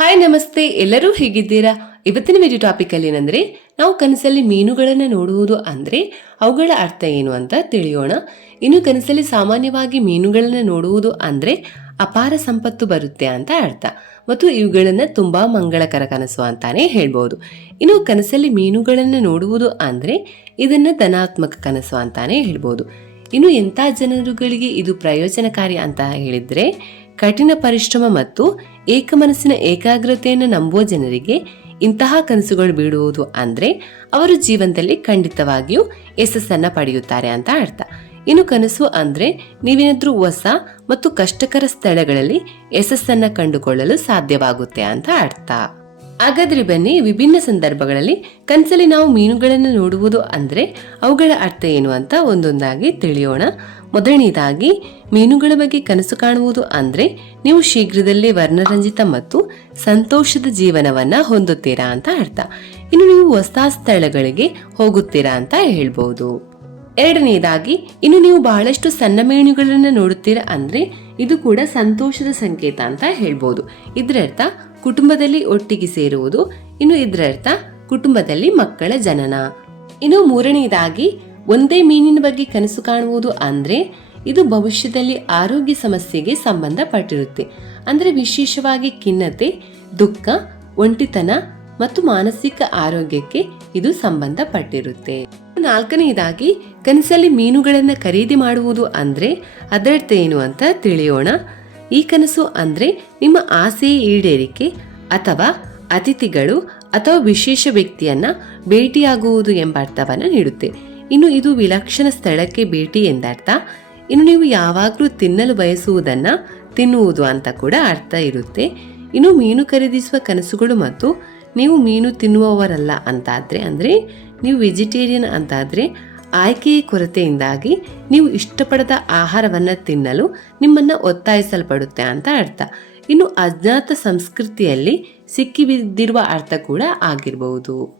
Hi ನಮಸ್ತೆ, ಎಲ್ಲರೂ ಹೇಗಿದ್ದೀರಾ? ಇವತ್ತಿನ ವಿಡಿಯೋ ಟಾಪಿಕ್ ಅಲ್ಲಿ ಏನಂದ್ರೆ, ನಾವು ಕನಸಲ್ಲಿ ಮೀನುಗಳನ್ನು ನೋಡುವುದು ಅಂದ್ರೆ ಅವುಗಳ ಅರ್ಥ ಏನು ಅಂತ ತಿಳಿಯೋಣ. ಇನ್ನು ಕನಸಲ್ಲಿ ಸಾಮಾನ್ಯವಾಗಿ ಮೀನುಗಳನ್ನು ನೋಡುವುದು ಅಂದ್ರೆ ಅಪಾರ ಸಂಪತ್ತು ಬರುತ್ತೆ ಅಂತ ಅರ್ಥ, ಮತ್ತು ಇವುಗಳನ್ನ ತುಂಬಾ ಮಂಗಳಕರ ಕನಸು ಅಂತಾನೆ ಹೇಳ್ಬಹುದು. ಇನ್ನು ಕನಸಲ್ಲಿ ಮೀನುಗಳನ್ನು ನೋಡುವುದು ಅಂದ್ರೆ ಇದನ್ನ ಧನಾತ್ಮಕ ಕನಸು ಅಂತಾನೆ ಹೇಳ್ಬಹುದು. ಇನ್ನು ಎಂಥ ಜನರುಗಳಿಗೆ ಇದು ಪ್ರಯೋಜನಕಾರಿ ಅಂತ ಹೇಳಿದ್ರೆ, ಕಠಿಣ ಪರಿಶ್ರಮ ಮತ್ತು ಏಕಮನಸ್ಸಿನ ಏಕಾಗ್ರತೆಯನ್ನು ನಂಬುವ ಜನರಿಗೆ ಇಂತಹ ಕನಸುಗಳು ಬೀಳುವುದು ಅಂದ್ರೆ ಅವರು ಜೀವನದಲ್ಲಿ ಖಂಡಿತವಾಗಿಯೂ ಯಶಸ್ಸನ್ನ ಪಡೆಯುತ್ತಾರೆ ಅಂತ ಅರ್ಥ. ಇನ್ನು ಕನಸು ಅಂದ್ರೆ ನೀವೇನಾದ್ರೂ ಹೊಸ ಮತ್ತು ಕಷ್ಟಕರ ಸ್ಥಳಗಳಲ್ಲಿ ಯಶಸ್ಸನ್ನ ಕಂಡುಕೊಳ್ಳಲು ಸಾಧ್ಯವಾಗುತ್ತೆ ಅಂತ ಅರ್ಥ. ಹಾಗಾದ್ರೆ ಬನ್ನಿ, ವಿಭಿನ್ನ ಸಂದರ್ಭಗಳಲ್ಲಿ ಕನಸಲ್ಲಿ ನಾವು ಮೀನುಗಳನ್ನು ನೋಡುವುದು ಅಂದ್ರೆ ಅವುಗಳ ಅರ್ಥ ಏನು ಅಂತ ಒಂದೊಂದಾಗಿ ತಿಳಿಯೋಣ. ಮೊದಲನೇದಾಗಿ, ಮೀನುಗಳ ಬಗ್ಗೆ ಕನಸು ಕಾಣುವುದು ಅಂದ್ರೆ ನೀವು ಶೀಘ್ರದಲ್ಲೇ ವರ್ಣರಂಜಿತ ಮತ್ತು ಸಂತೋಷದ ಜೀವನವನ್ನ ಹೊಂದುತ್ತೀರಾ ಅಂತ ಅರ್ಥ. ಇನ್ನು ನೀವು ಹೊಸ ಸ್ಥಳಗಳಿಗೆ ಹೋಗುತ್ತೀರಾ ಅಂತ ಹೇಳ್ಬಹುದು. ಎರಡನೇದಾಗಿ, ಇನ್ನು ನೀವು ಬಹಳಷ್ಟು ಸಣ್ಣ ಮೀನುಗಳನ್ನ ನೋಡುತ್ತೀರಾ ಅಂದ್ರೆ ಇದು ಕೂಡ ಸಂತೋಷದ ಸಂಕೇತ ಅಂತ ಹೇಳ್ಬಹುದು. ಇದರರ್ಥ ಕುಟುಂಬದಲ್ಲಿ ಒಟ್ಟಿಗೆ ಸೇರುವುದು. ಇನ್ನು ಇದರರ್ಥ ಕುಟುಂಬದಲ್ಲಿ ಮಕ್ಕಳ ಜನನ. ಇನ್ನು ಮೂರನೆಯದಾಗಿ, ಒಂದೇ ಮೀನಿನ ಬಗ್ಗೆ ಕನಸು ಕಾಣುವುದು ಅಂದ್ರೆ ಇದು ಭವಿಷ್ಯದಲ್ಲಿ ಆರೋಗ್ಯ ಸಮಸ್ಯೆಗೆ ಸಂಬಂಧಪಟ್ಟಿರುತ್ತೆ. ಅಂದ್ರೆ ವಿಶೇಷವಾಗಿ ಖಿನ್ನತೆ, ದುಃಖ, ಒಂಟಿತನ ಮತ್ತು ಮಾನಸಿಕ ಆರೋಗ್ಯಕ್ಕೆ ಇದು ಸಂಬಂಧಪಟ್ಟಿರುತ್ತೆ. ನಾಲ್ಕನೆಯದಾಗಿ, ಕನಸಲ್ಲಿ ಮೀನುಗಳನ್ನ ಖರೀದಿ ಮಾಡುವುದು ಅಂದ್ರೆ ಅದರರ್ಥ ಏನು ಅಂತ ತಿಳಿಯೋಣ. ಈ ಕನಸು ಅಂದ್ರೆ ನಿಮ್ಮ ಆಸೆಯ ಈಡೇರಿಕೆ ಅಥವಾ ಅತಿಥಿಗಳು ಅಥವಾ ವಿಶೇಷ ವ್ಯಕ್ತಿಯನ್ನ ಭೇಟಿಯಾಗುವುದು ಎಂಬ ಅರ್ಥವನ್ನ ನೀಡುತ್ತೆ. ಇನ್ನು ಇದು ವಿಲಕ್ಷಣ ಸ್ಥಳಕ್ಕೆ ಭೇಟಿ ಎಂದರ್ಥ. ಇನ್ನು ನೀವು ಯಾವಾಗಲೂ ತಿನ್ನಲು ಬಯಸುವುದನ್ನ ತಿನ್ನುವುದು ಅಂತ ಕೂಡ ಅರ್ಥ ಇರುತ್ತೆ. ಇನ್ನು ಮೀನು ಖರೀದಿಸುವ ಕನಸುಗಳು ಮತ್ತು ನೀವು ಮೀನು ತಿನ್ನುವವರಲ್ಲ ಅಂತಾದ್ರೆ, ಅಂದ್ರೆ ನೀವು ವೆಜಿಟೇರಿಯನ್ ಅಂತಾದ್ರೆ ಆಯ್ಕೆಯ ಕೊರತೆಯಿಂದಾಗಿ ನೀವು ಇಷ್ಟಪಡದ ಆಹಾರವನ್ನ ತಿನ್ನಲು ನಿಮ್ಮನ್ನ ಒತ್ತಾಯಿಸಲ್ಪಡುತ್ತೆ ಅಂತ ಅರ್ಥ. ಇನ್ನು ಅಜ್ಞಾತ ಸಂಸ್ಕೃತಿಯಲ್ಲಿ ಸಿಕ್ಕಿಬಿದ್ದಿರುವ ಅರ್ಥ ಕೂಡ ಆಗಿರಬಹುದು.